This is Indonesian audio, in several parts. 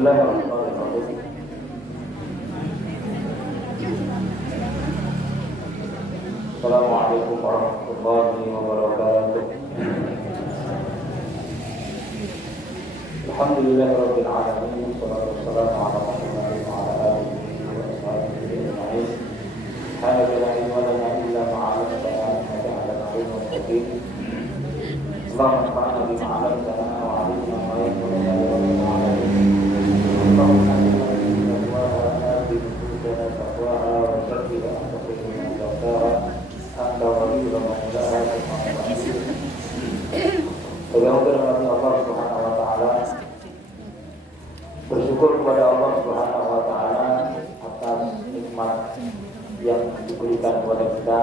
Bismillahirrahmanirrahim. Assalamualaikum warahmatullahi wabarakatuh. Alhamdulillahirabbil alamin. Wassalatu wassalamu ala Muhammadin wa ala alihi wa sahbihi ajma'in. Hada la ilma illa ma 'allamtana innaka antal alimul hakim. Allahumma anfa'na bima 'allamtana wa 'allimna ma yanfa'una wa zidna 'ilma. Allahumma inna nas'aluka bi-nufusina taqwaha wa zakkiha anta khairun man zakkaha anta waliyyu wa mawlaha. Alhamdulillah Allah Subhanahu wa taala. Bersyukur kepada Allah Subhanahu wa taala atas nikmat yang diberikan kepada kita.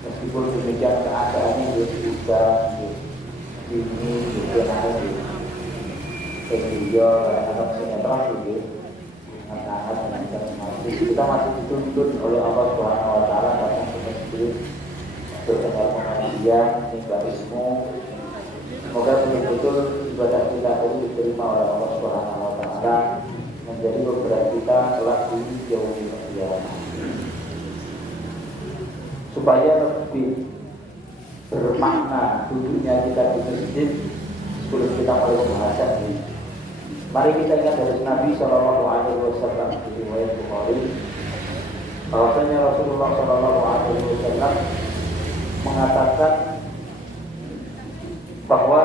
Meskipun demikian keadaannya juga ini juga nanti sehingga anak sinetron juga sangat kita masih dituntut oleh Allah Subhanahu wa taala dalam seperti berkenal manusia singgarismu. Semoga betul-betul ibadah kita ini diterima oleh Allah Subhanahu wa taala, menjadi beberapa kita kelak di jauh di akhirat. Supaya lebih bermakna duduknya kita di masjid sebelum kita mulai pembahasan ini. Mari kita ingat dari Nabi Shallallahu Alaihi Wasallam di riwayat Bukhari, bahwasanya Rasulullah Shallallahu Alaihi Wasallam mengatakan bahwa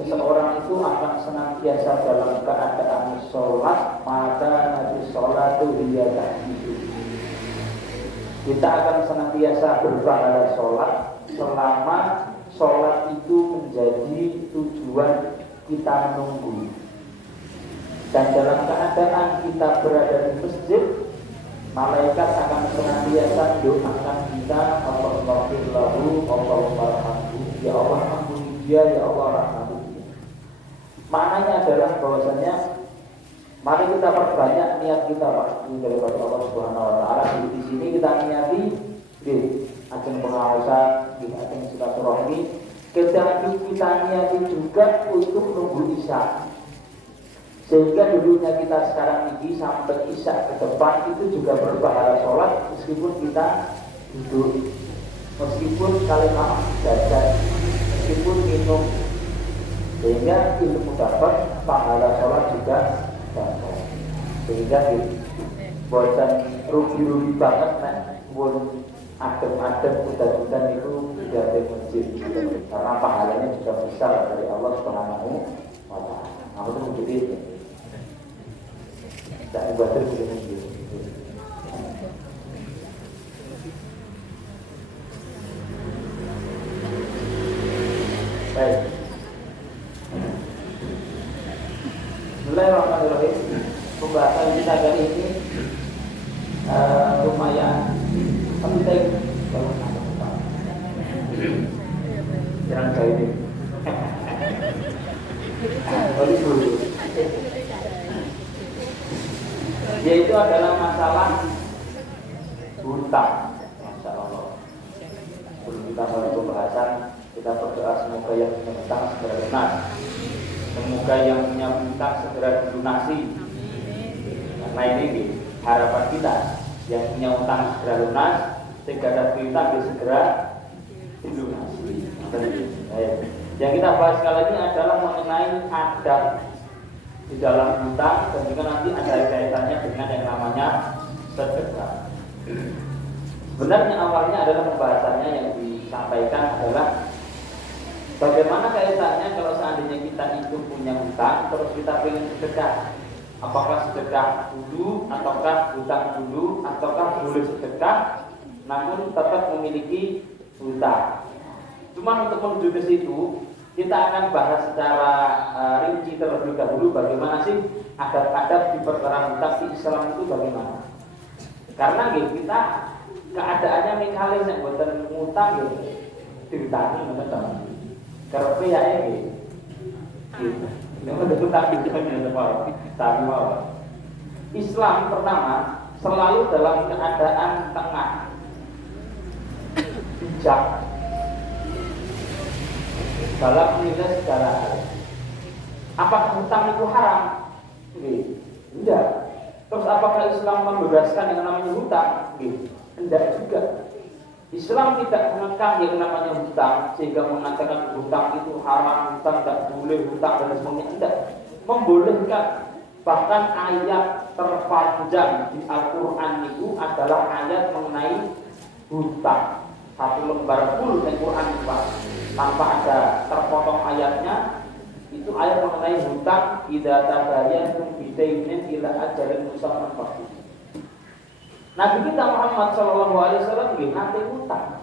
seseorang itu akan senantiasa dalam keadaan sholat, maka nanti sholat itu dia tahdidu. Kita akan senantiasa berpahala sholat selama sholat itu menjadi tujuan kita menunggu. Dan dalam keadaan kita berada di masjid, malaikat akan senantiasa doakan kita, Allahumma warhamhu, ya Allah ampuni dia, ya Allah rahmati dia. Maknanya adalah bahwasanya mari kita perbanyak niat kita Pak daripada Allah Subhanahu wa taala. Di sini kita niati di ajeng pengawasan, di ajeng silaturahmi, kita niati juga untuk nunggu isya. Sehingga dulunya kita sekarang ini sampai isya ke depan itu juga berpahala sholat meskipun kita duduk, meskipun kalimat jajan, meskipun minum, sehingga ilmu dapat, pahala sholat juga dapat. Sehingga buatan rugi-rugi banget pun adem-adem hutan-hutan itu tidak ada masjid, karena pahalanya juga besar dari Allah Subhanahu wa taala. Nah, itu menjadi tak ibadah boleh menjadi. Baik. Bismillahirrahmanirrahim. Pembahasan kita kali ini lumayan penting. Jangan kayak ini. Yaitu adalah masalah hutang. Masya Allah. Sebelum kita mulai pembahasan, kita berdoa semoga yang punya hutang segera lunas, semoga yang punya hutang segera dilunasi. Karena ini harapan kita, yang punya hutang segera lunas, sehingga ada hutang segera dilunasi. Yang kita bahas kali ini adalah mengenai adab di dalam hutang, dan juga nanti ada kaitannya dengan yang namanya sedekah. Sebenarnya awalnya adalah pembahasannya yang disampaikan adalah bagaimana kaitannya kalau seandainya kita itu punya hutang terus kita ingin sedekah. Apakah sedekah dulu, ataukah hutang dulu, ataukah boleh sedekah namun tetap memiliki hutang. Cuma untuk menuju ke situ, kita akan bahas secara rinci terlebih dahulu bagaimana sih adab-adab di perkara hutang di Islam itu bagaimana. Karena kita keadaannya mikalnya yang buatan ngutang dihutangi teman-teman. Karena ya ini memang hutang teman-teman. Islam pertama selalu dalam keadaan tengah, bijak dalam menilai segala hal. Apakah hutang itu haram? Enggak. Terus apakah Islam membebaskan yang namanya hutang? Enggak juga. Islam tidak mengekang yang namanya hutang sehingga mengatakan hutang itu haram, hutang tidak boleh, hutang dan sebagainya. Tidak. Membolehkan. Bahkan ayat terpanjang di Al-Quran itu adalah ayat mengenai hutang. Satu lembar full Al-Quran tanpa ada terpotong ayatnya. Itu ayat mengenai hutang idza tabayantum bidainin ila ajalin musamman faqih. Nabi kita Muhammad SAW nanti hutang.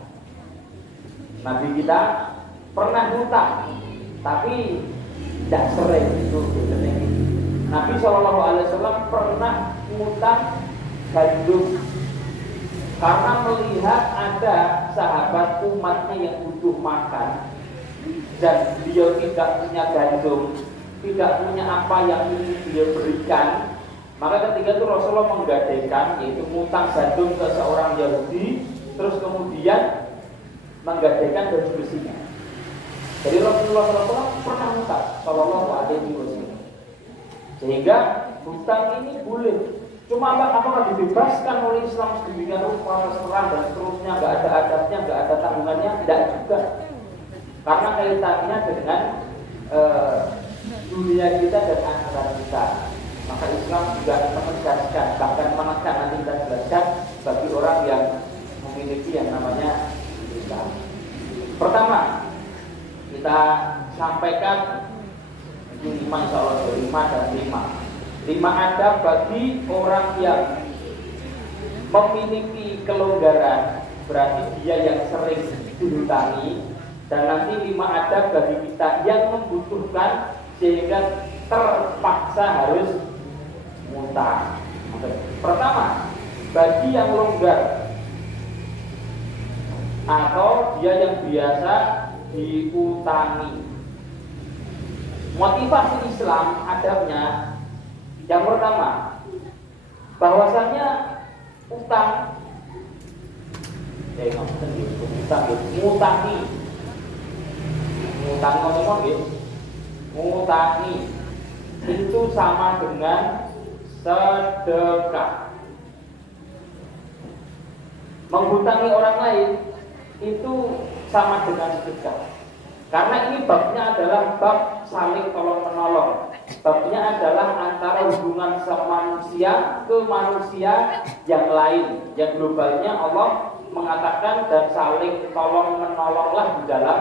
Nabi kita pernah hutang, tapi tidak sering itu. Nabi SAW pernah hutang gandum karena melihat ada sahabat umatnya yang butuh makan dan beliau tidak punya gandum, tidak punya apa yang ingin beliau berikan. Maka ketika itu Rasulullah menggadaikan, yaitu ngutang gandum ke seorang Yahudi, terus kemudian menggadaikan baju besinya. Jadi Rasulullah SAW pernah hutang Shallallahu Alaihi Wasallam. Sehingga hutang ini boleh. Cuma apakah dibebaskan oleh Islam sedemikian rupa, terang dan seterusnya, nggak ada adabnya, nggak ada tanggungannya? Tidak juga. Karena kaitannya dengan dunia kita dan akhirat kita. Maka Islam juga menegaskan, bahkan menekan, nanti kita jelaskan bagi orang yang memiliki yang namanya Islam. Pertama, kita sampaikan ini 5 insya Allah, 5 dan 5. 5 adab bagi orang yang memiliki kelonggaran, berarti dia yang sering dihutangi. Dan nanti 5 adab bagi kita yang membutuhkan sehingga terpaksa harus ngutang. Pertama, bagi yang longgar atau dia yang biasa diutangi. Motivasi Islam adabnya yang pertama, bahwasanya utang ngutangi itu sama dengan sedekah. Menghutangi orang lain itu sama dengan sedekah. Karena ini babnya adalah bab saling tolong menolong. Babnya adalah antara hubungan manusia ke manusia yang lain. Yang globalnya Allah mengatakan dan saling tolong menolonglah di dalam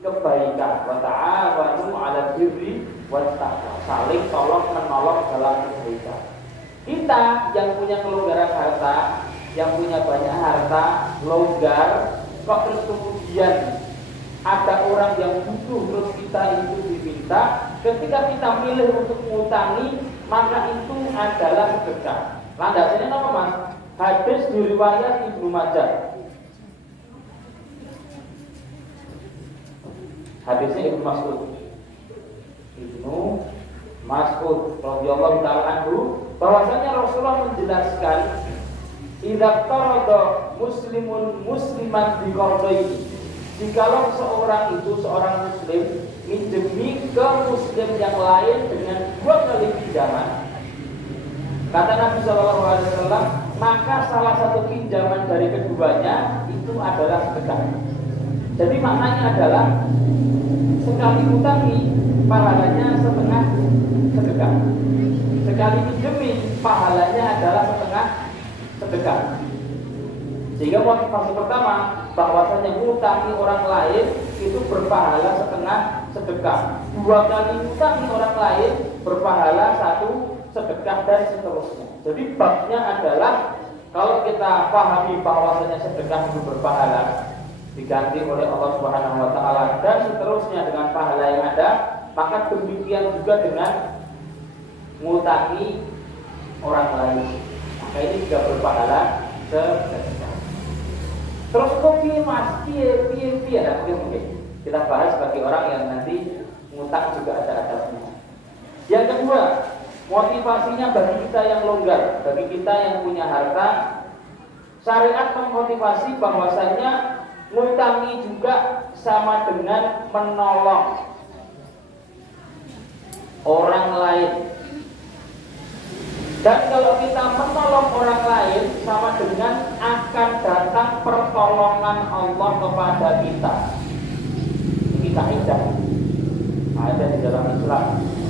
kebaikan. Wa ta'awanu 'alal birri wat taqwa. Saling tolong menolong dalam kebaikan. Kita yang punya kelonggaran harta, yang punya banyak harta, longgar, kok terus kemudian ada orang yang butuh terus kita itu diminta, ketika kita milih untuk mengutangi, maka itu adalah sedekah. Landasannya apa Mas? Hadis diriwayat Ibnu Majah. Hadisnya Ibnu Mas'ud. Ibnu Mas'ud radhiyallahu ta'ala anhu, bahwasanya Rasulullah menjelaskan, idza qarada muslimun musliman bi qardaini. Jikalau seorang muslim minjemi ke muslim yang lain dengan 2 kali pinjaman, kata Nabi SAW, maka salah satu pinjaman dari keduanya itu adalah sedekah. Jadi maknanya adalah sekali utangi pahalanya setengah sedekah, sekali pinjemi pahalanya adalah setengah sedekah. Sehingga motivasi pertama, bahwasanya ngutangi orang lain itu berpahala setengah sedekah. 2 kali ngutangi orang lain berpahala 1 sedekah dan seterusnya. Jadi babnya adalah kalau kita pahami bahwasanya sedekah itu berpahala diganti oleh Allah Subhanahu wa taala dan seterusnya dengan pahala yang ada, maka demikian juga dengan ngutangi orang lain. Maka ini juga berpahala sedekah. Terus kok Mas, piye ada mungkin kita bahas bagi orang yang nanti ngutang juga ada adabnya. Yang kedua, motivasinya bagi kita yang longgar, bagi kita yang punya harta, syariat memotivasi bahwasanya ngutangi juga sama dengan menolong orang lain. Dan kalau kita menolong orang lain sama dengan akan datang pertolongan Allah kepada kita. Ini kaidah. Ada di dalam Islam.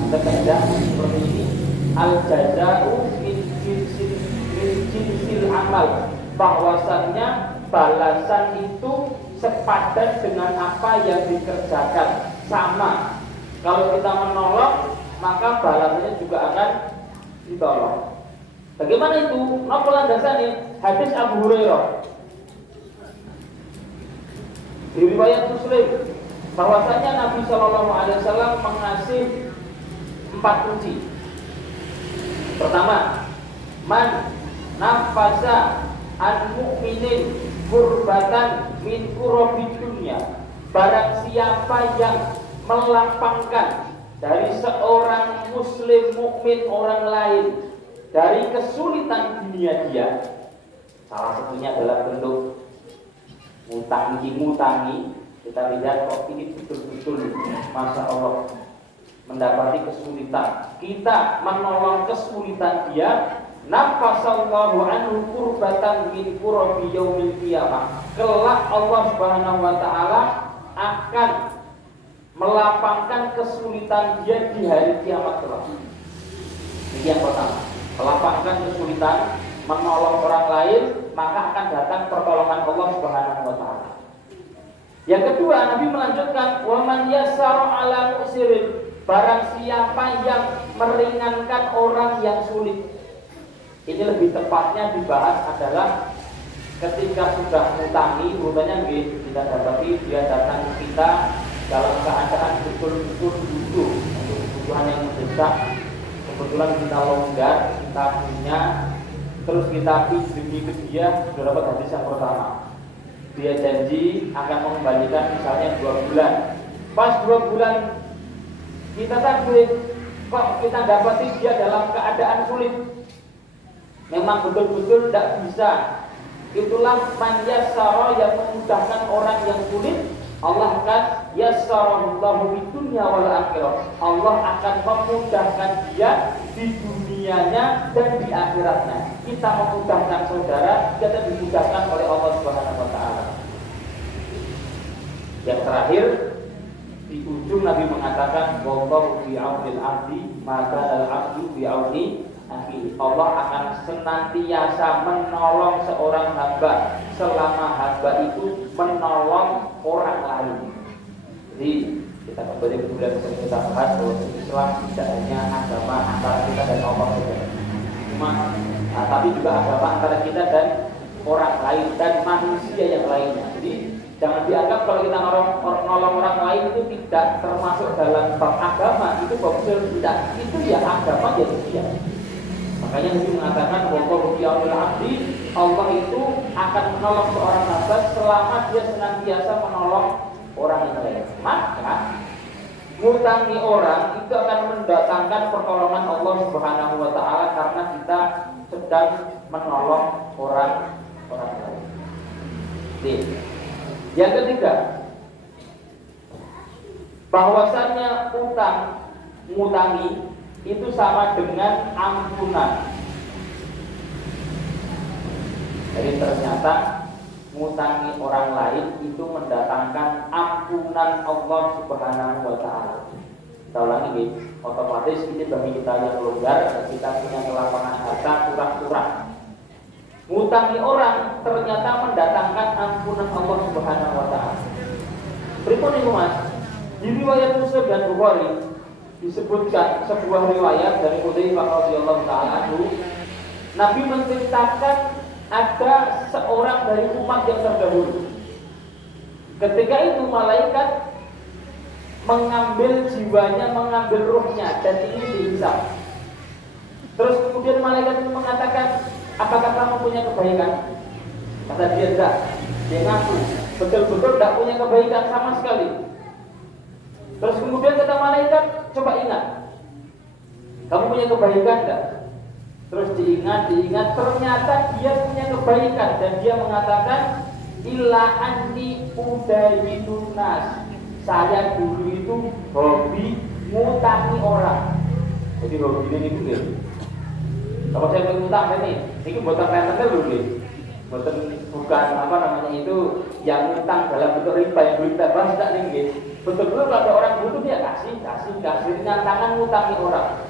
Ada kaidah seperti ini. Al-jaza'u min jinsil amal. Bahwasannya balasan itu sepadan dengan apa yang dikerjakan. Sama. Kalau kita menolong, maka balasannya juga akan ditolong. Bagaimana itu? Napa landasannya? Hadis Abu Hurairah. Di riwayat Muslim, bahwasanya Nabi Shallallahu Alaihi Wasallam mengasih 4 kunci. Pertama, man nafasa an mu'minin kurbatan min kurobi dunya. Barang siapa yang melapangkan dari seorang muslim mukmin orang lain dari kesulitan dunia dia, salah satunya adalah bentuk ngutangi. Kita lihat kok ini betul-betul Masya Allah mendapati kesulitan, kita menolong kesulitan dia. Nafasallahu anhu kurbatan min kurabi yaumil qiyamah. Kelak Allah Subhanahu wa taala akan melapangkan kesulitan dia di hari kiamat kelak. Ini yang pertama, melapangkan kesulitan, menolong orang lain, maka akan datang pertolongan Allah Subhanahu wa taala. Yang kedua, Nabi melanjutkan, wa man yassara ala mu'sirin. Barang siapa yang meringankan orang yang sulit. Ini lebih tepatnya dibahas adalah ketika sudah hutangnya kita dapati dia datang ke kita dalam keadaan betul-betul butuh untuk kebutuhan yang mendesak. Kebetulan kita longgar, kita punya, terus kita pinjami ke dia. Sudah dapat hadis yang pertama, dia janji akan mengembalikan misalnya 2 bulan. Pas 2 bulan kita takbir, kok kita dapati dia dalam keadaan sulit, memang betul-betul tidak bisa. Itulah man yassara, yang memudahkan orang yang sulit. Allah akan yassarallahu di dunia wal akhirah. Allah akan memudahkan dia di dunianya dan di akhiratnya. Kita memudahkan saudara, kita dimudahkan oleh Allah Subhanahu wa taala. Yang terakhir, di ujung Nabi mengatakan wallahu fi aunil abdi maka al-abdu fi auni akhi. Allah akan senantiasa menolong seorang hamba selama hamba itu menolong orang lain. Jadi kita kembali ke bulan yang kita bahas bahwa Islam tidak hanya agama antara kita dan Allah saja, tapi juga agama antara kita dan orang lain dan manusia yang lainnya. Jadi jangan dianggap kalau kita nolong orang lain itu tidak termasuk dalam bab agama, itu bab tidak. Itu ya agama ya dia. Makanya Nabi mengatakan wallahu fi aunil abdi, Allah itu akan menolong seorang hamba selama dia senantiasa menolong orang yang lain. Maka ngutangi orang itu akan mendatangkan pertolongan Allah Subhanahu wa taala karena kita sedang menolong orang lain. Yang ketiga, bahwasannya ngutangi itu sama dengan ampunan. Jadi ternyata ngutangi orang lain itu mendatangkan ampunan Allah Subhanahu wa taala. Kita ulangi nih, otomatis ini bagi kita yang longgar dan kita punya kelapangan harta kurang-kurang. Ngutangi orang ternyata mendatangkan ampunan Allah Subhanahu wa taala. Berikut ini Mas, di riwayat Muslim dan Bukhari disebutkan sebuah riwayat dari Hudzaifah radhiyallahu taala anhu, Nabi menceritakan ada seorang dari umat yang terdahulu. Ketika itu malaikat mengambil jiwanya, mengambil ruhnya dan ini dihisab. Terus kemudian malaikat itu mengatakan, apakah kamu punya kebaikan? Kata dia tidak. Dia ngaku betul-betul tidak punya kebaikan sama sekali. Terus kemudian kata malaikat, coba ingat, kamu punya kebaikan enggak? Terus diingat, ternyata dia punya kebaikan dan dia mengatakan, illa anni udayidun nas. Saya dulu itu hobi ngutangi orang. Jadi hobi ini itu Kalau saya beli utang ini buatan rentenir dulu nih. Bukan apa namanya itu yang utang dalam bentuk riba yang belum kita bahas tidak nih. Betul-betul kalau orang butuh dia kasih dengan tangan ngutangi orang.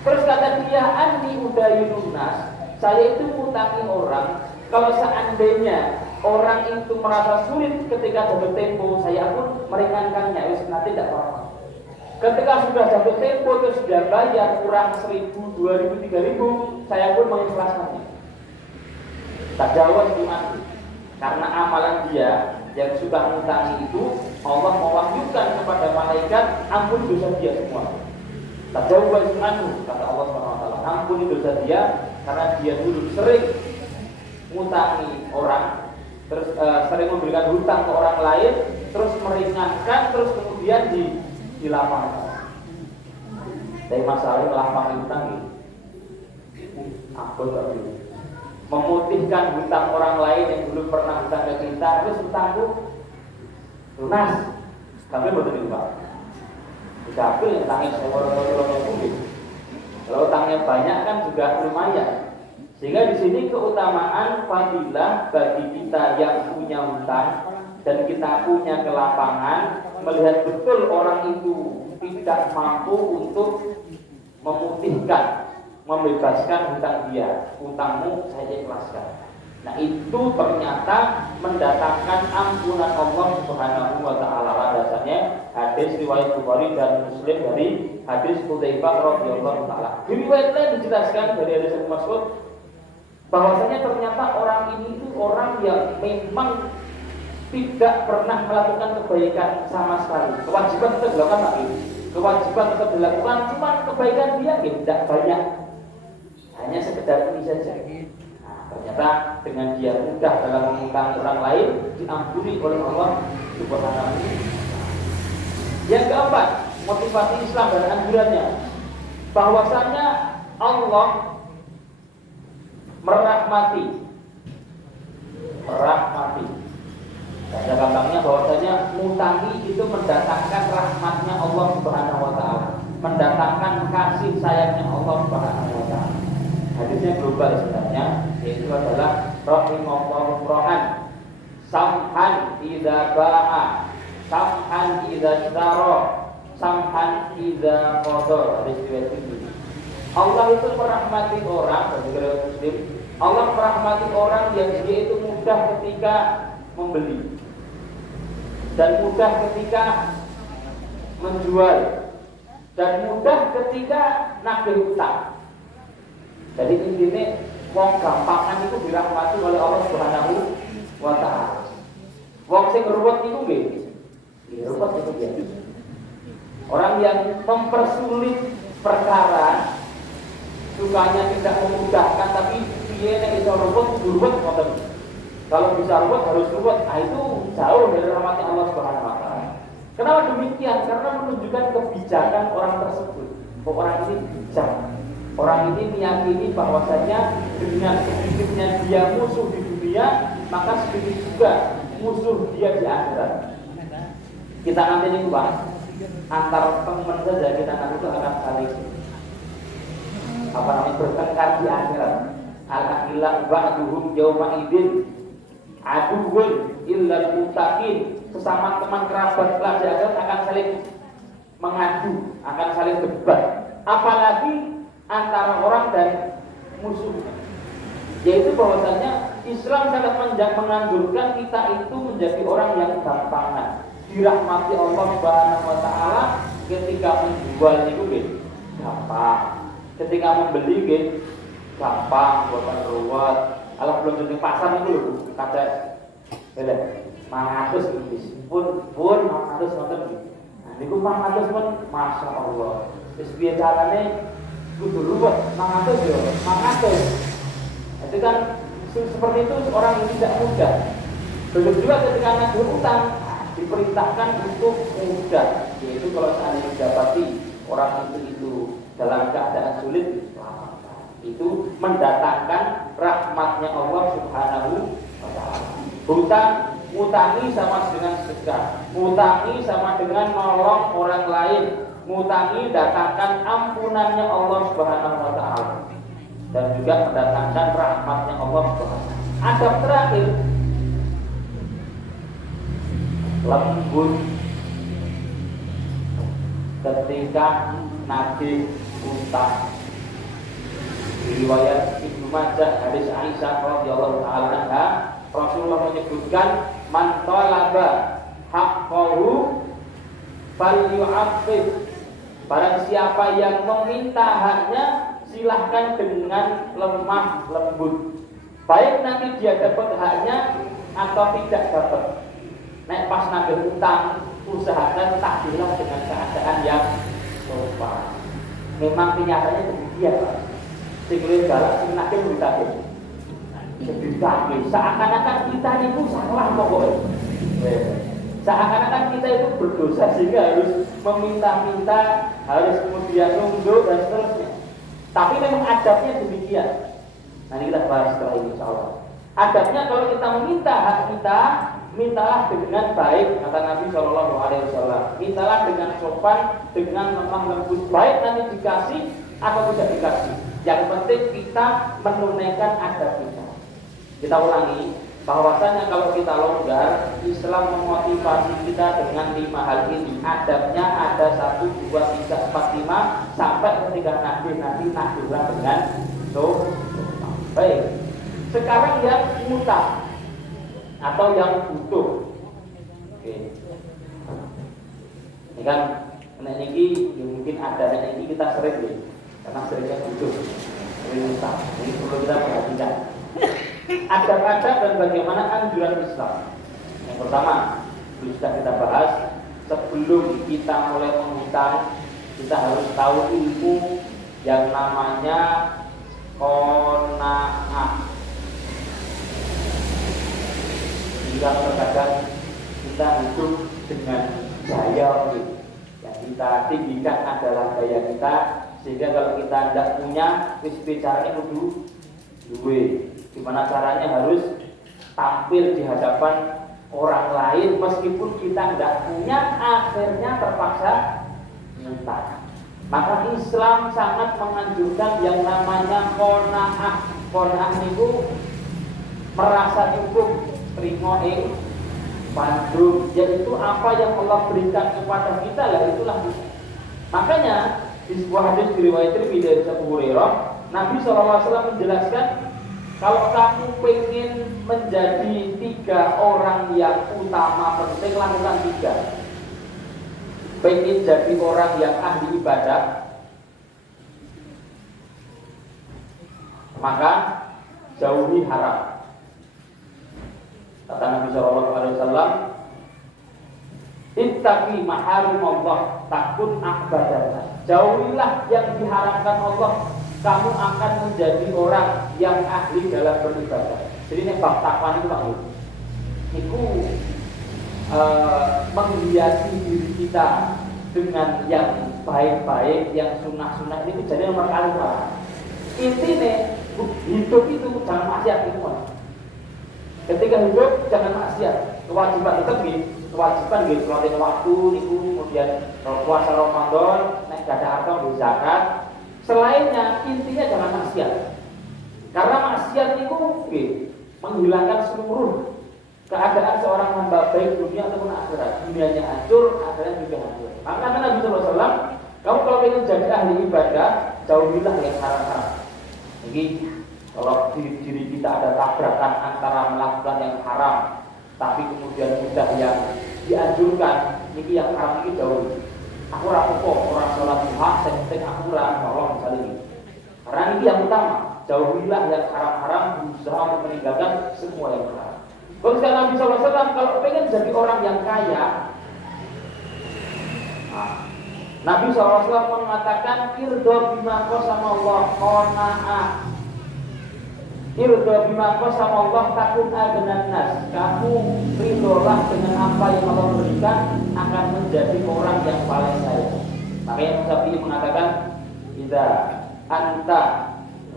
Terus kata dia, Ani udayununas, saya itu ngutangi orang. Kalau seandainya orang itu merasa sulit ketika jatuh tempo, saya pun meringankannya. Nanti tidak apa-apa. Ketika sudah jatuh tempo itu sudah bayar kurang 1.000, 2.000, 3.000, saya pun mengikhlaskannya. Tajawaz iman, karena amalan dia yang sudah mengutangi itu Allah mewahyukan kepada malaikat ampun dosa dia semua. Tajawaz iman, kata Allah SWT, ampuni dosa dia karena dia dulu sering mengutangi orang, terus sering memberikan hutang ke orang lain, terus meringankan, terus kemudian dilapangkan. Dari masalah melapangkan hutang ini, ampun tak boleh. Memutihkan hutang orang lain yang dulu pernah hutang ke kita, terus hutangku lunas, tapi betul itu Pak. Tapi yang hutangnya saya orang-orang yang kalau hutangnya banyak kan juga lumayan. Sehingga di sini keutamaan fadilah bagi kita yang punya hutang dan kita punya kelapangan melihat betul orang itu tidak mampu untuk memutihkan, membebaskan hutang dia. Hutangmu saya ikhlaskan. Nah itu ternyata mendatangkan ampunan Allah Subhanahu wa ta'ala. Dasarnya hadis riwayat Bukhari dan Muslim dari hadis Hudzaifah radhiyallahu ta'ala. Di riwayat lain dijelaskan dari hadis Abu Mas'ud bahwasanya ternyata orang ini itu orang yang memang tidak pernah melakukan kebaikan sama sekali. Kewajiban tetap dilakukan lagi. Kewajiban tetap dilakukan, cuma kebaikan dia tidak banyak. Hanya sekedar ini saja. Nah, ternyata dengan dia mudah dalam mengutang orang lain diampuni oleh Allah Subhanahu wa ta'ala. Yang keempat, motivasi Islam dan anjurannya bahwasanya Allah merahmati. Ada gampangnya bahwasanya mutangi itu mendatangkan rahmatnya Allah Subhanahu wa ta'ala, mendatangkan kasih sayangnya Allah Subhanahu wa ta'ala. Hadisnya global sebenarnya, yaitu adalah rahimallahu rohan samhan idza ba'a, samhan idza ishtara, samhan idza qadar. Hadis riwayat ini. Allah itu merahmati orang, bagi muslim, Allah merahmati orang yang dia itu mudah ketika membeli dan mudah ketika menjual dan mudah ketika nagih hutang. Jadi intinya wong gampangan itu dirahmati oleh Allah Subhanahu wa ta'ala. Wong sing ruwet itu nggih. Ruwet itu dia. Orang yang mempersulit perkara, sukanya tidak memudahkan, tapi piye nek iso ruwet ngoten. Kalau bisa ruwet harus ruwet. Nah, itu jauh dari rahmatnya Allah Subhanahu wa ta'ala. Kenapa demikian? Karena menunjukkan kebijakan orang tersebut. Orang ini bijak. Orang ini meyakini bahwasanya dengan sedikitnya dia musuh di dunia, maka sedikit juga musuh dia di akhirat. Kita nanti ini bahas antar teman saja, kita nanti itu akan saling bertengkar di akhirat. Al-akhillah ba'duhum yawma idin aduwwun illal muttaqin. Sesama teman kerabat kelak di akhirat akan saling mengadu, akan saling debat. Apalagi antara orang dan musuhnya. Yaitu bahwasanya Islam sangat menganjurkan kita itu menjadi orang yang gampangan. Dirahmati Allah Subhanahu wa ta'ala ketika menjual itu gampang. Ketika membeli gampang, bukan ruwet. Kalau belum tentu pasar itu lho, kata beda. 500 pun 500 ngoten. Nah, niku 500 pun masya Allah. Wis piye carane kudu ruwet 500 yo, 500. Itu kan seperti itu orang yang tidak mudah. Begitu juga ketika nagih utang, diperintahkan untuk mudah. Yaitu kalau seandainya didapati orang itu dalam keadaan sulit, itu mendatangkan rahmatnya Allah Subhanahu wa ta'ala. Hutang, mutangi sama dengan sedekah, mutangi sama dengan nolong orang lain, mutangi datangkan ampunannya Allah Subhanahu wa ta'ala. dan juga mendatangkan rahmatnya Allah Subhanahu. Adab terakhir lembut ketika Nabi utang. Riwayat Ibnu Majah hadis Aisyah radhiyallahu taala anha, Rasulullah menyebutkan man talaba haqqahu falyu'affif. Barang siapa yang meminta haknya, silahkan dengan lemah lembut. Baik nanti dia dapat haknya atau tidak dapat. Nek pas Nabi utang, usahakan takdirlah dengan keadaan yang sopan. Memang kenyataannya demikian. Sing galak sing Nabi beritahu. Seakan-akan kita itu salah pokoknya. Seakan-akan kita itu berdosa sehingga harus meminta-minta, harus kemudian nunduk dan seterusnya. Tapi memang adabnya demikian. Nanti kita bahas setelah ini insyaallah. Adabnya kalau kita meminta hak kita, mintalah dengan baik, kata Nabi Shallallahu Alaihi Wasallam. Mintalah dengan sopan, dengan lemah lembut. Baik nanti dikasih atau tidak dikasih. Yang penting kita menunaikan adab kita. Kita ulangi, bahwasanya kalau kita longgar, Islam memotivasi kita dengan 5 hal ini. Adabnya ada 1, 2, 3, 4, 5 sampai ketika nanti nakdirlah dengan sopan. Baik. Sekarang yang utang atau yang butuh. Oke. Ini kan ini mungkin ada ini kita sering nih, karena seringnya butuh. Ini utang. Ini perlu kita perhatikan. Adab-adab dan bagaimana anjuran Islam. Yang pertama, sudah kita bahas, sebelum kita mulai mengutang, kita harus tahu ilmu yang namanya qanaah. Jika terkadang kita hidup dengan gaya yang kita tinggikan adalah gaya kita, sehingga kalau kita tidak punya, caranya kudu duwe. Gimana caranya harus tampil di hadapan orang lain meskipun kita tidak punya, akhirnya terpaksa minta. Maka Islam sangat menganjurkan yang namanya qanaah. Qanaah itu merasa cukup, terima pandung, yaitu apa yang Allah berikan kepada kita, lah itulah kita. Makanya di sebuah hadis diriwayatkan dari Abu Hurairah, Nabi SAW menjelaskan, kalau kamu pengen menjadi 3 orang yang utama penting, lakukan 3. Pengen jadi orang yang ahli ibadah, maka jauhi haram. Kata Nabi SAW, ittaqi maharim Allah takun ahbadah. Jauhilah yang diharamkan Allah, kamu akan menjadi orang yang ahli dalam beribadah. Jadi ini bab takwa itu Pak. Itu menghiasi diri kita dengan yang baik-baik, yang sunnah-sunnah ini jadi nomor kali Pak. Intinya hidup itu jangan maksiat itu Pak. Ketika hidup jangan maksiat. Kewajiban tetap nih, kewajiban gitu, sholat waktu niku, kemudian puasa Ramadan, naik gada atau zakat. Selainnya intinya jangan maksiat. Karena maksiat itu menghilangkan seluruh keadaan seorang hamba baik dunia ataupun akhirat. Dunianya hancur, akhiratnya juga hancur. Maka Nabi SAW, kamu kalau ingin jadi ahli ibadah, jauhilah yang haram-haram. Jadi kalau diri kita ada tabrakan antara melakukan yang haram, tapi kemudian mudah yang dianjurkan, ini yang haram ini jauh. Aku rapopo orang sholat duha, saya penting aku nolong misalnya ini. Karena ini yang utama, jauhilah yang haram-haram, berusaha untuk meninggalkan semua yang haram. Kalau Nabi SAW, kalau pengen jadi orang yang kaya, Nabi SAW mengatakan irdo bima qasama Allah qanaah. Irdo bima qasama Allah takun agnan nas. Kamu ridholah dengan apa yang Allah berikan, akan menjadi orang yang paling kaya. Makanya Syafi'i mengatakan, idza anta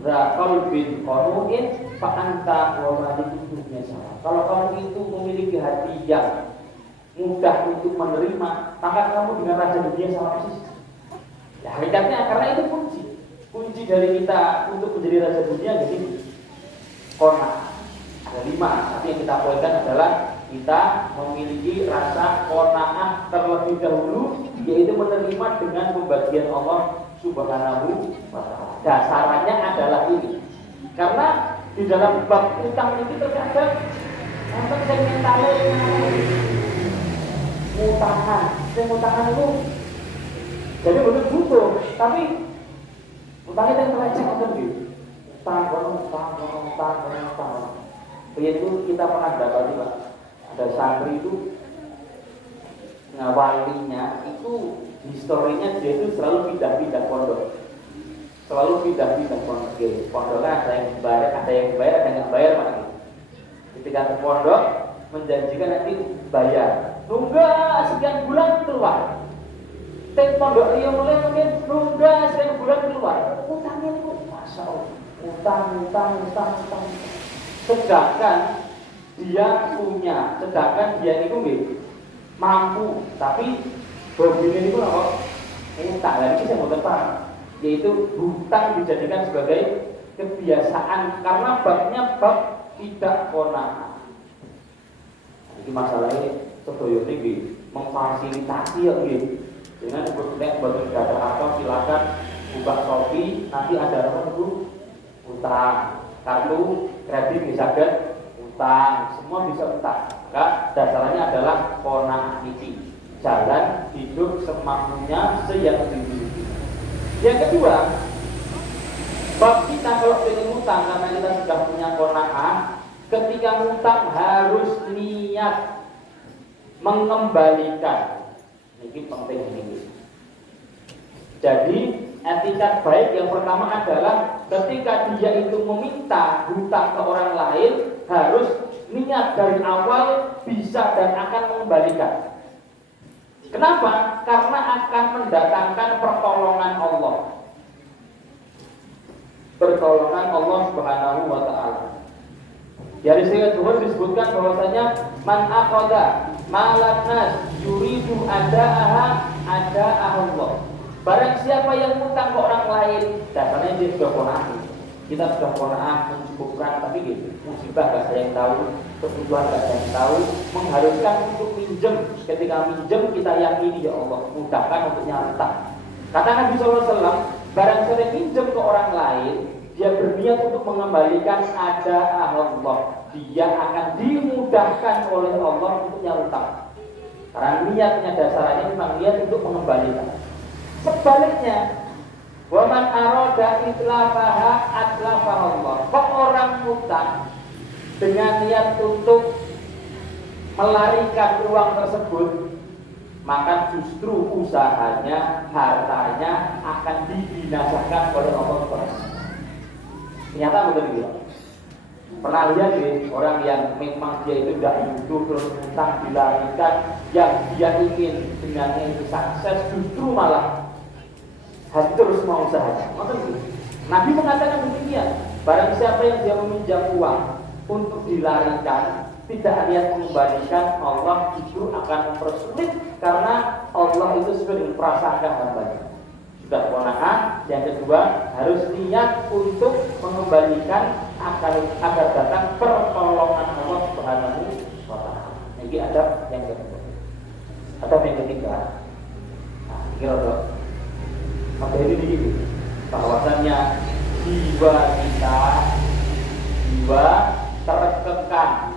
za qalbin qanu'in fa anta wa malikul dunya sama. Kalau kamu itu memiliki hati yang mudah untuk menerima, maka kamu dengan raja dunia sama persis. Ya hakikatnya karena itu kunci. kunci dari kita untuk menjadi raja dunia jadi qanaah. Ada 5, tapi yang kita poinkan adalah kita memiliki rasa qanaah terlebih dahulu, yaitu menerima dengan pembagian Allah Subhanahu wa ta'ala. Dasarnya adalah ini. Karena di dalam bab utang itu terkadang sampai segmentale utangan itu jadi betul butuh, tapi utangnya yang terleceh atau gitu. Utang. Begitu kita pernah dapat Pak, ada santri itu ngawalinya itu historinya dia itu selalu pindah-pindah pondok. Pondoknya ada yang bayar, ada yang nggak bayar Pak. Ketika ke pondok menjanjikan nanti bayar, nunggu sekian bulan keluar. Tek pondok dia mulai mungkin nunggu sekian bulan keluar. Utangnya itu masa utang. Sedangkan dia itu mampu, tapi hobinya itu apa? Utang. Lagi saya mau tentang, yaitu hutang dijadikan sebagai kebiasaan karena babnya bab tidak qanaah. Ini masalahnya sedaya niki memfasilitasi ya nggih. Dengan buat ada apa silakan buka Shopee, nanti ada apa itu? Utang. Kartu kredit bisa utang, semua bisa utang. Maka dasarnya adalah qanaah niki. Jalan hidup semampunya yang dimiliki. Yang kedua, bab kita kalau ingin utang karena kita sudah punya qanaah, ketika utang harus niat mengembalikan. Ini penting ini. Jadi etikat baik yang pertama adalah ketika dia itu meminta hutang ke orang lain harus niat dari awal bisa dan akan mengembalikan. Kenapa? Karena akan mendatangkan pertolongan Allah. Pertolongan Allah Subhanahu wa ta'ala. Dari sini Tuhan disebutkan bahwasanya man aqada malan nas yuridu adaaha Allah. Barang siapa yang ngutang ke orang lain, dasarnya dia sudah qanaah. Kita sudah qanaah mencukupkan, tapi gitu. Musibah gak ada yang tahu, kebutuhan gak ada yang tahu, mengharuskan untuk minjem. Ketika minjem kita yakini ya Allah, mudahkan untuk nyantang. Kata Nabi SAW, barang siapa minjem ke orang lain, dia berniat untuk mengembalikan ada Allah, dia akan dimudahkan oleh Allah untuk nyantang. Karena niatnya dasarnya memang niat untuk mengembalikan. Sebaliknya, waman aroda itlafaha atlafaha Allah. Orang utang dengan niat untuk melarikan uang tersebut, maka justru usahanya, hartanya akan dibinasakan oleh Allah SWT. Ternyata betul gitu. Pernah lihat orang yang memang dia itu tidak butuh terus utang dilarikan, yang dia ingin dengannya itu sukses, justru malah hancur semua usahanya. Maksudnya, Nabi mengatakan demikian. Barang siapa yang dia meminjam uang untuk dilarikan, tidak niat mengembalikan, Allah justru akan mempersulit karena Allah itu sesuai dengan prasangka hambanya. Sudah qanaah. Yang kedua harus niat untuk mengembalikan agar datang pertolongan Allah Subhanahu wa ta'ala. Ini adab yang kedua. Adab yang ketiga. Nah, kira dok. Maka ini begini, bahwasannya jiwa tertekan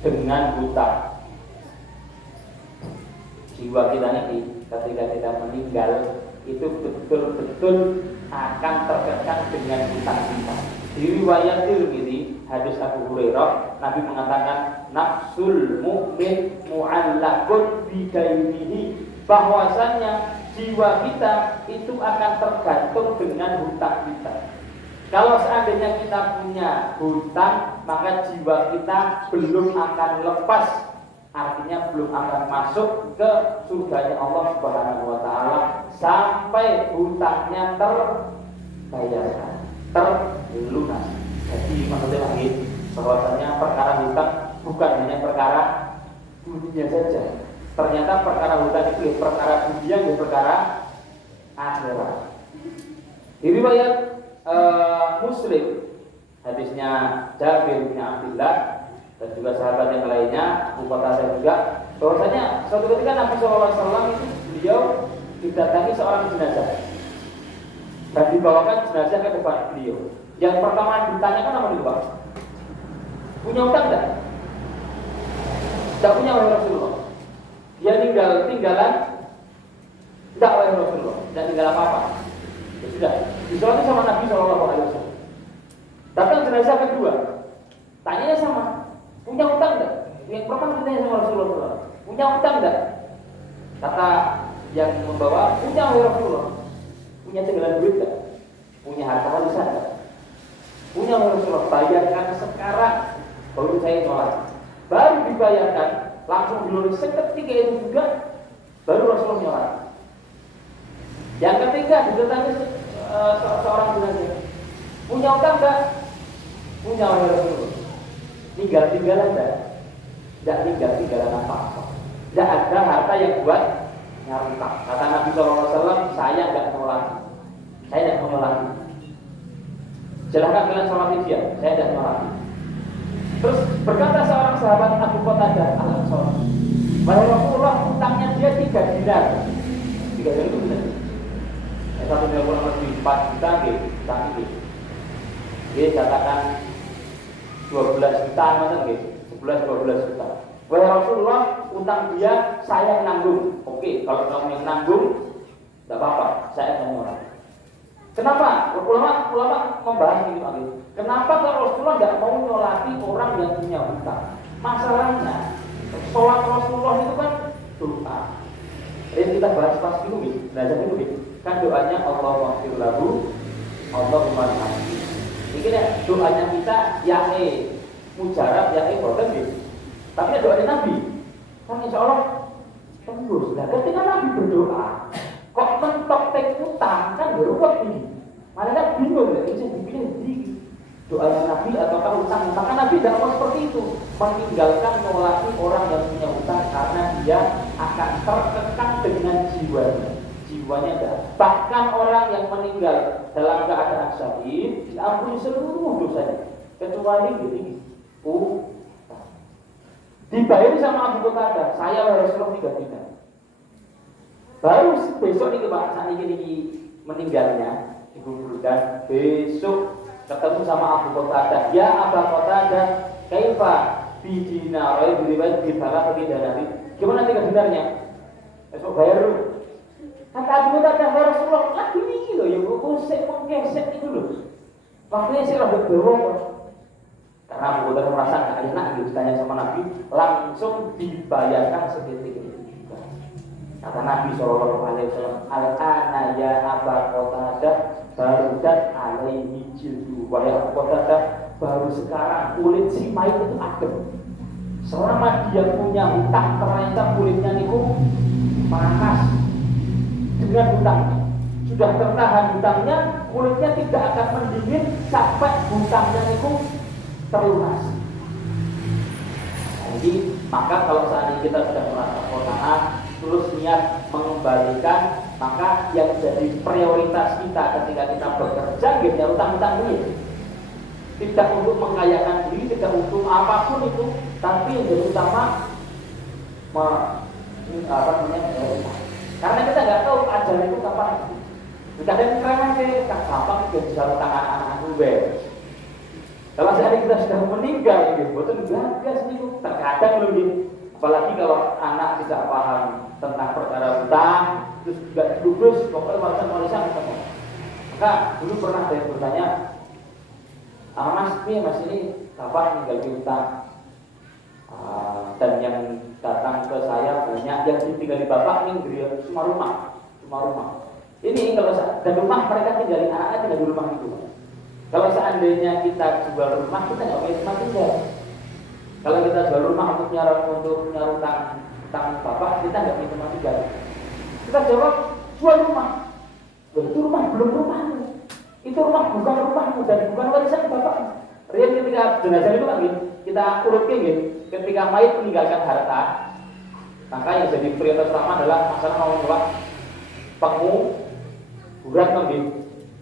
dengan hutang. Jiwa kita ini ketika kita meninggal itu betul-betul akan tertekan dengan hutang kita. Di riwayat Tirmidzi hadis Abu Hurairah, Nabi mengatakan nafsul mu'min mu'allaqun bidainihi, bahwasannya jiwa kita itu akan tergantung dengan hutang kita. Kalau seandainya kita punya hutang, maka jiwa kita belum akan lepas, artinya belum akan masuk ke surganya Allah Subhanahu wa ta'ala sampai hutangnya terbayarkan, terlunas. Jadi maksudnya lagi bahwasanya perkara hutang bukan hanya perkara dunia saja. Ternyata perkara hutang itu perkara dunia, perkara akhirat. Di riwayat Muslim, hadisnya Jabir bin Abdullah dan juga sahabat yang lainnya, Abu Qatadah juga, bahwasanya suatu ketika Nabi SAW itu beliau didatangi seorang jenazah dan dibawakan jenazah ke depan beliau. Yang pertama ditanyakan apa dulu Pak? Punya utang enggak? Tidak punya wahai Rasulullah. Dia tinggalan tidak wahai Rasulullah, tidak tinggal apa-apa. Ya sudah, disolati sama Nabi SAW. Datang jenazah kedua, tanyanya sama, punya utang enggak? Yang pertama ditanya sama Rasulullah, punya utang enggak? Kata yang membawa, punya wahai Rasulullah. Punya tinggalan duit enggak? Punya harta warisan enggak? Punya wahai Rasulullah, bayarkan sekarang, baru saya nolak. Baru dibayarkan, langsung dilunas seketika itu juga, baru Rasulullah nolak. Yang ketiga didatangi seorang jenazah, punya utang enggak? Punya wahai Rasulullah. Tinggal-tinggalan enggak? Tidak tinggal-tinggalan apa-apa. Tidak ada harta yang buat nyari utang. Kata Nabi SAW, saya enggak mau lagi. Saya tidak mau lagi. Silahkan kalian sholat dia, saya tidak mau lagi. Terus berkata seorang sahabat Abu Qatadah al-Ansari, wahai Rasulullah, utangnya dia 3 dinar. 3 dinar itu benar. Satu dinar kurang lebih 4 juta, utang itu. Dia katakan 12 juta, macam gitu. 11-12 juta. Wahai Rasulullah, utang dia saya yang nanggung. Oke, kalau kamu yang nanggung, tidak apa-apa, saya akan nyolong. Kenapa? Ulama membahas ini lagi. Kenapa kalau Rasulullah tidak mau nyolati orang yang punya hutang? Masalahnya, sholat Rasulullah itu kan doa. Yang kita bahas pas itu, belajar itu, kan doanya Allahumma firlahu, Allahumma rahmi. Ini kan doanya kita yae mujarab yae boten nggih. Tapi doanya Nabi kan insya Allah tembus. Nah, ketika Nabi berdoa, kok mentok tek utang kan beruang ini. Mereka bingung ya, ini dipilih di doanya Nabi ataukah utang. Maka Nabi tidak mau seperti itu, meninggalkan melati orang yang punya utang karena dia akan terkekang dengan jiwanya enggak. Bahkan orang yang meninggal dalam keadaan syahid diampuni seluruh dosanya kecuali ini dibayar sama Abu Qatadah, saya Rasulullah 3 dinar. Baru besok nih Pak, saat ini meninggalnya dikuburkan, besok ketemu sama Abu Qatadah. Ya Abu Qatadah, kaifa bidina wa biriwayat bisalah dinari. Gimana 3 dinarnya? Besok bayar dulu. Kata Abu Qatadah, ya Rasulullah, lagi ini loh, ya kusik menggesek itu loh. Waktunya sih rada dawa kok. Karena Abu Qatadah merasa nggak enak gitu, tanya sama Nabi, langsung dibayarkan seketika itu juga. Kata Nabi SAW, al-ana ya Abu Qatadah barudat alaihi jildu. Wahai Abu Qatadah, baru sekarang kulit si mayit itu adem. Selama dia punya hutang, ternyata kulitnya niku panas dengan hutangnya. Sudah tertahan hutangnya, kulitnya tidak akan mendingin sampai hutangnya niku terlunas. Jadi maka kalau saat ini kita sudah merasa kotaan, terus niat mengembalikan, maka yang jadi prioritas kita ketika kita bekerja, ya utang-utang duit. Tidak untuk mengkayakan diri, tidak untuk apapun itu, tapi yang jadi utama karena kita nggak tahu ajaran itu kapan. Kadang keren sih, kapan kita bisa utang anak-anak gue. Kalau saat kita sudah meninggal, gitu, betul nggak biasa itu. Terkadang lebih, apalagi kalau anak tidak paham tentang perkara utang, terus juga lulus, pokoknya warisan ketemu. Maka dulu pernah saya bertanya, Mas ini kapan meninggal utang? Dan yang datang ke saya banyak yang tinggal di bapak ini semua rumah. Ini kalau dan rumah mereka tinggal anaknya tinggal di rumah itu. Kalau seandainya kita jual rumah, kita nggak boleh cuma tinggal. Kalau kita jual rumah untuk nyaruh utang bapak, kita nggak boleh cuma tinggal. Kita jawab jual rumah. Itu rumah belum rumahmu. Itu rumah bukan rumahmu dan bukan warisan bapak. Rian ketika jenazah itu lagi kita urutkan gitu. Ketika mayit meninggalkan harta, maka yang jadi prioritas utama adalah masalah mau menolak kuburan nggih,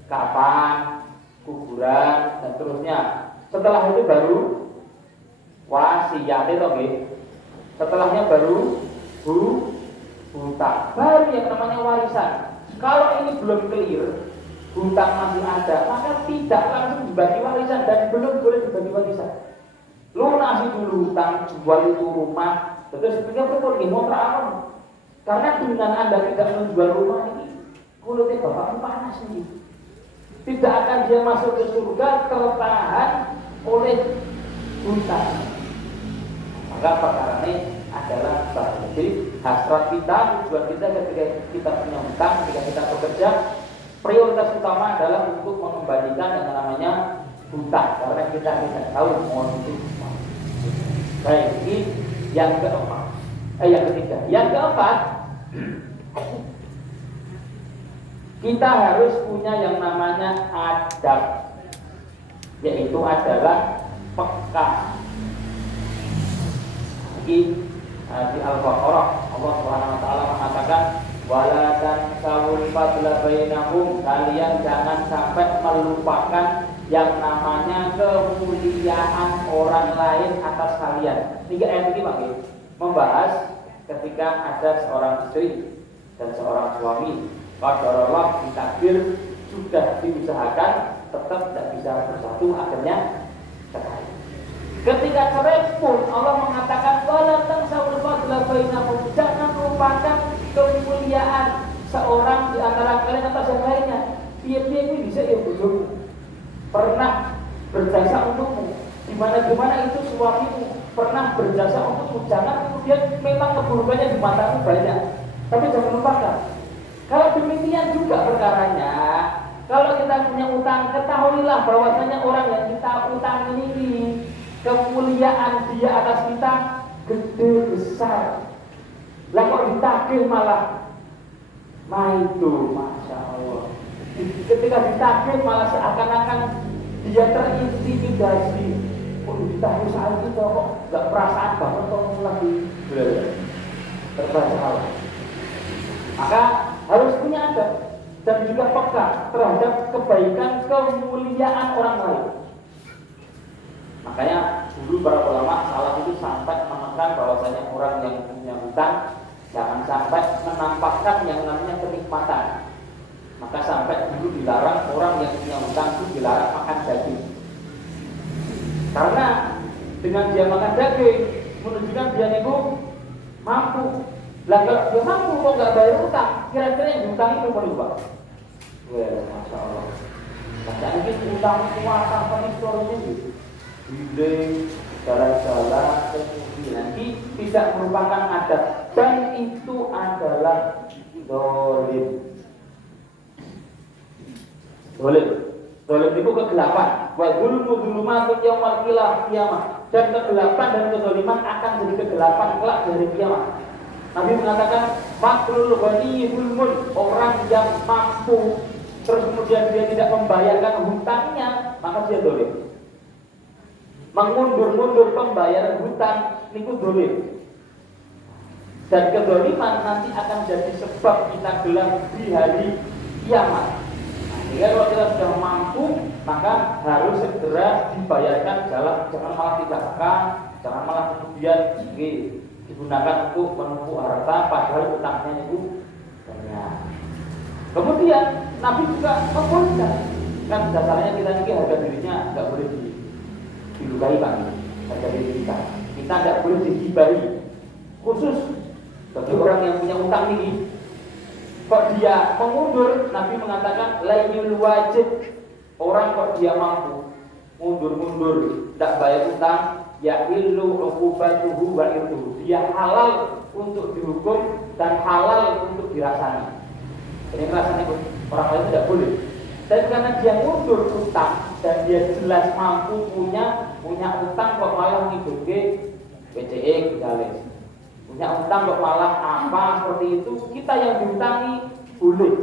kapan, kuburan dan seterusnya. Setelah itu baru wasiat itu nggih. Setelahnya baru hutang. Baru yang namanya warisan. Kalau ini belum clear, hutang masih ada, maka tidak langsung dibagi warisan dan belum boleh dibagi warisan. Lunasi dulu hutang, jual itu rumah, terus pikir betul nih mau apa? Karena dengan Anda tidak menjual rumah ini, kulitnya bapakmu panas nih. Tidak akan dia masuk ke surga tertahan oleh hutang. Maka perkara ini adalah bahaya. Jadi hasrat kita, tujuan kita ketika kita punya hutang, ketika kita bekerja, prioritas utama adalah untuk mengembalikan yang namanya hutang, karena kita tidak tahu motif. Baik, ini yang keempat. Yang ketiga, yang keempat, kita harus punya yang namanya adab, yaitu adalah peka. Di Al-Baqarah Allah Subhanahu wa taala mengatakan wala tansawul fadla bainakum, kalian jangan sampai melupakan yang namanya kemuliaan orang lain atas kalian. Tiga ayat ini Pak membahas ketika ada seorang istri dan seorang suami, qadarullah ditakdir sudah diusahakan tetap tidak bisa bersatu, akhirnya cerai. Ketika cerai pun Allah mengatakan wala tansawul fadla bainakum, jangan lupakan kemuliaan seorang di antara kalian atas yang lainnya. Piye-piye ini bisa ya bojomu pernah berjasa untukmu, dimana itu suamimu pernah berjasa untukmu. Jangan kemudian memang keburukannya di matamu banyak, tapi jangan lupakan. Kalau demikian juga perkaranya, kalau kita punya utang, ketahuilah bahwasanya orang yang kita utang ini kemuliaan dia atas kita gede besar. Lah kok ditagih malah itu, masya Allah. Ketika ditagih malah seakan-akan dia terintimidasi. Kok ditagih saat itu kok nggak perasaan banget kok lagi terbaca. Maka harus punya adab dan juga peka terhadap kebaikan kemuliaan orang lain. Makanya dulu para ulama salah itu sampai menekan bahwasanya orang yang punya hutang jangan sampai menampakkan yang namanya kenikmatan. Maka sampai dulu dilarang orang yang punya hutang itu dilarang makan daging. Karena dengan dia makan daging menunjukkan dia itu mampu. Lah kalau dia mampu kok nggak bayar hutang, kira-kira yang hutang itu mau lupa. Wah, masya Allah. Macam ini hutang kuasa apa nih storenya gitu. Bilik, jalan-jalan, kemudian nanti tidak merupakan adat dan itu adalah dolim. Dolim itu kegelapan. Wa dzulumatun yaumal qiyamah. Dan kegelapan dan kezaliman akan jadi kegelapan kelak dari kiamat. Nabi mengatakan makrul ghani zulmun, orang yang mampu terus kemudian dia tidak membayarkan hutangnya, maka dia dolim. Mengundur-mundur pembayaran hutang niku dolim. Dan kedoliman nanti akan jadi sebab kita gelap di hari kiamat. Jika kalau kita sudah mampu, maka harus segera dibayarkan, jangan malah dibakar, jangan malah kemudian digunakan untuk menumpuk harta padahal hutangnya itu banyak. Kemudian Nabi juga membolehkan, kan dasarnya kita ini harga dirinya nggak boleh dilukai Pak, harga diri kita tidak boleh digibahi. Khusus bagi orang yang punya utang ini, kok dia mengundur, Nabi mengatakan lainul wajib. Orang kok dia mampu mundur-mundur tidak bayar utang, ya illu uqubatuhu wa irduhu, dia halal untuk dihukum dan halal untuk dirasani. Ini rasanya orang lain tidak boleh. Dan karena dia mundur utang dan dia jelas mampu punya utang kok malah ngidupke BCE misalnya, punya utang kok malah apa seperti itu, kita yang diutangi boleh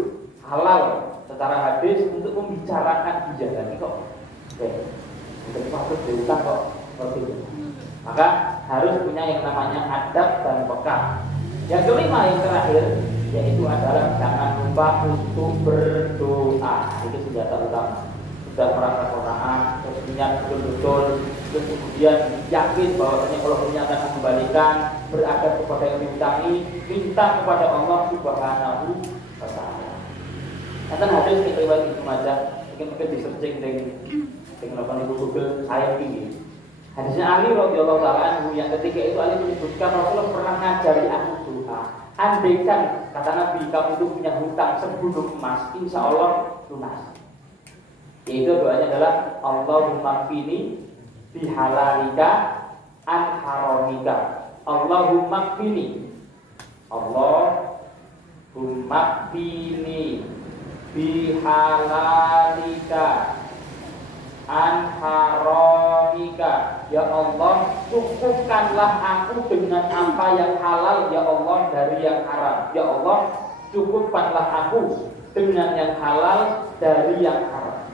halal secara hadis untuk membicarakan dia tadi kok untuk patut diutang kok seperti itu. Maka harus punya yang namanya adab dan peka. Yang kelima, yang terakhir, yaitu adalah jangan lupa untuk berdoa. Itu senjata utama. Sudah merasa kona'ah, terus niat betul-betul, terus kemudian yakin bahwasanya kalau punya akan mengembalikan, beradab kepada yang diutangi, minta kepada Allah Subhanahu wa ta'ala. Nanti hadis yang riwayat Ibnu Majah, mungkin di searching dengan apa nih Google saya tinggi. Hadisnya Ali radhiyallahu taala anhu yang ketika itu Ali menyebutkan Rasulullah pernah ngajari aku doa. Andaikan kata Nabi kamu itu punya hutang sebelum emas, insya Allah lunas. Yaitu doanya adalah Allahumma fini bihalalika an haramika. Allahumma fini, Allahumma fini bihalalika an haramika. Ya Allah, cukupkanlah aku dengan apa yang halal ya Allah dari yang haram. Ya Allah, cukupkanlah aku dengan yang halal dari yang haram.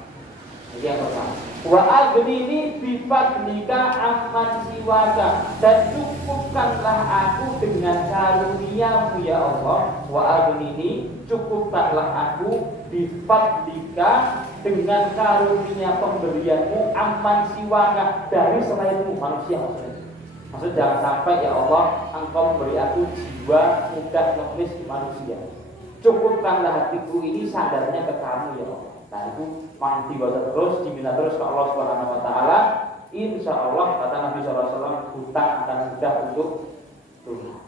Ini yang pertama. Wa aghnini bi fadlika amman siwaka, dan cukupkanlah aku dengan karunia-Mu ya Allah. Wa aghnini, cukupkanlah aku bi fadlika dengan karunia pemberian-Mu amman siwaka, dari selain-Mu manusia maksudnya. Maksud jangan sampai ya Allah Engkau memberi aku jiwa mudah ngemis di manusia. Cukupkanlah hatiku ini sadarnya ke Kamu ya Allah. Nah itu mandi baca terus, diminta terus ke Allah Subhanahu wa ta'ala. Insya Allah kata Nabi SAW, hutang akan mudah untuk lunas.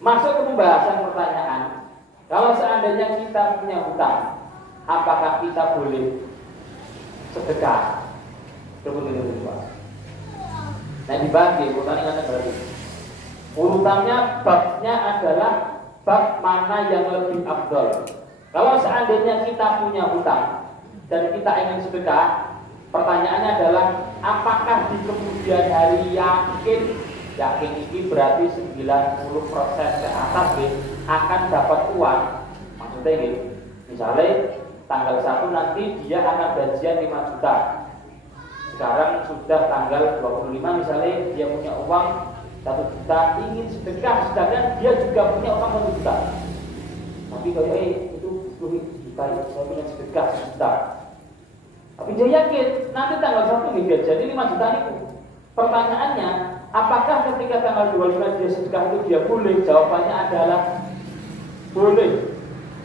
Masuk ke pembahasan pertanyaan, kalau seandainya kita punya hutang, apakah kita boleh sedekah? Nah dibagi, urutannya kan berarti. Urutannya babnya adalah bab mana yang lebih afdal. Kalau seandainya kita punya hutang dan kita ingin sedekah, pertanyaannya adalah apakah di kemudian hari yakin ini berarti 90% ke atas akan dapat uang. Maksudnya ini, misalnya tanggal 1 nanti dia akan gajian 5 juta. Sekarang sudah tanggal 25 misalnya dia punya uang 1 juta, ingin sedekah, sedangkan dia juga punya uang 1 juta. Tapi kalau itu 10 juta, saya punya sedekah 1 juta. Tapi dia yakin nanti tanggal 1 dia jadi 5 juta itu. Pertanyaannya, apakah ketika tanggal 25 dia sedekah itu dia boleh? Jawabannya adalah boleh.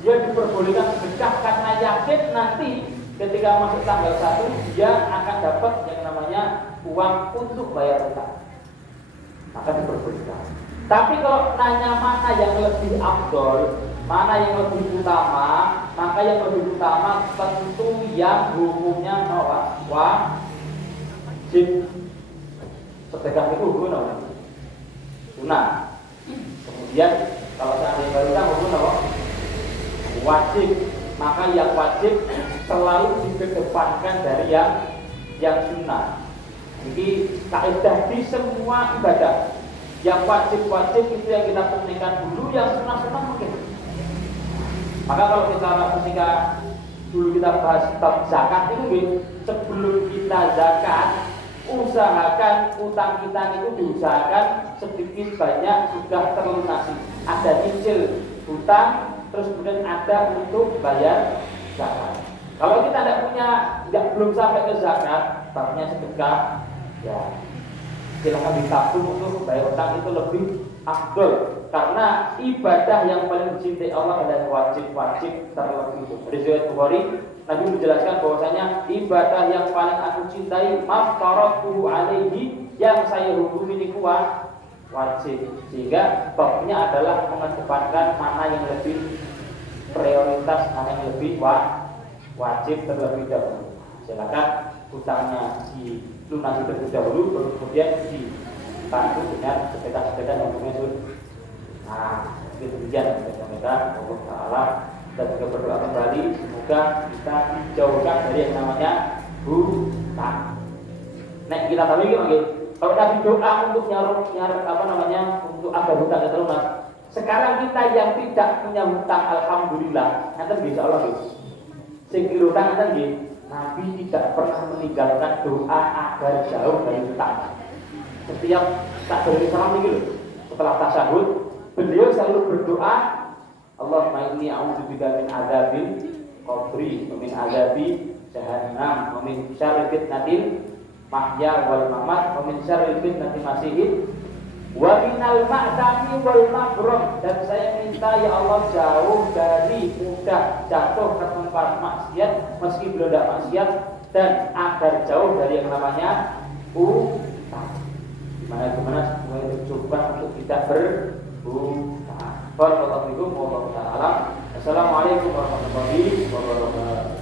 Dia diperbolehkan sedekah karena yakin nanti ketika masuk tanggal 1 dia akan dapat yang namanya uang untuk bayar hutang. Maka diperbolehkan. Tapi kalau nanya mana yang lebih afdol, mana yang lebih utama, maka yang lebih utama tentu yang hukumnya wajib. Sedekah itu hukumnya sunnah. Kemudian kalau seandainya baru kita hukumnya wajib, maka yang wajib selalu dikedepankan dari yang sunnah. Jadi kaidah di semua ibadah, yang wajib itu yang kita tunaikan dulu, yang sunnah mungkin. Maka kalau kita ketika dulu kita bahas tentang zakat itu, sebelum kita zakat, usahakan utang kita itu diusahakan sedikit banyak sudah terlunasi. Ada cicil hutang, terus kemudian ada untuk bayar zakat. Kalau kita belum sampai ke zakat, babnya sedekah, ya silakan ditabung untuk bayar utang, itu lebih afdol. Karena ibadah yang paling dicintai Allah adalah wajib terlebih itu. Hadis riwayat Bukhari, Nabi menjelaskan bahwasanya ibadah yang paling aku cintai maftaratuhu alaihi, yang saya hukumi ini wajib. Sehingga babnya adalah mengedepankan mana yang lebih prioritas, mana yang lebih wajib terlebih dahulu. Silakan hutangnya dilunasi terlebih dahulu, baru kemudian dibantu dengan sedekah-sedekah yang mengatur. Nah, itu demikian kita Allah Ta'ala, dan juga berdoa kembali semoga kita dijauhkan dari yang namanya hutang. Nah, kita tahu lagi, kalau tadi doa untuk nyaruk untuk agar hutang itu lunas. Sekarang kita yang tidak punya hutang, alhamdulillah, nanti bisa Allah sing hutang nanti Nabi tidak pernah meninggalkan doa agar jauh dari hutang. Setiap tak beri salam ini, setelah tasyahud, beliau selalu berdoa Allahumma inni a'udzubika min adzabil qabri wa min adzabi jahannam wa min syarri fitnatil mahya wal mamat wa min syarri fitnatil masiihid wa minal ma'tami wal mabrum. Dan saya minta ya Allah jauh dari mudah jatuh ke tempat maksiat meski belum ada maksiat, dan agar jauh dari yang namanya utang. Gimana semuanya dicoba untuk tidak berhutang. Barakallahu fikum wa barakallahu. Assalamualaikum warahmatullahi wabarakatuh.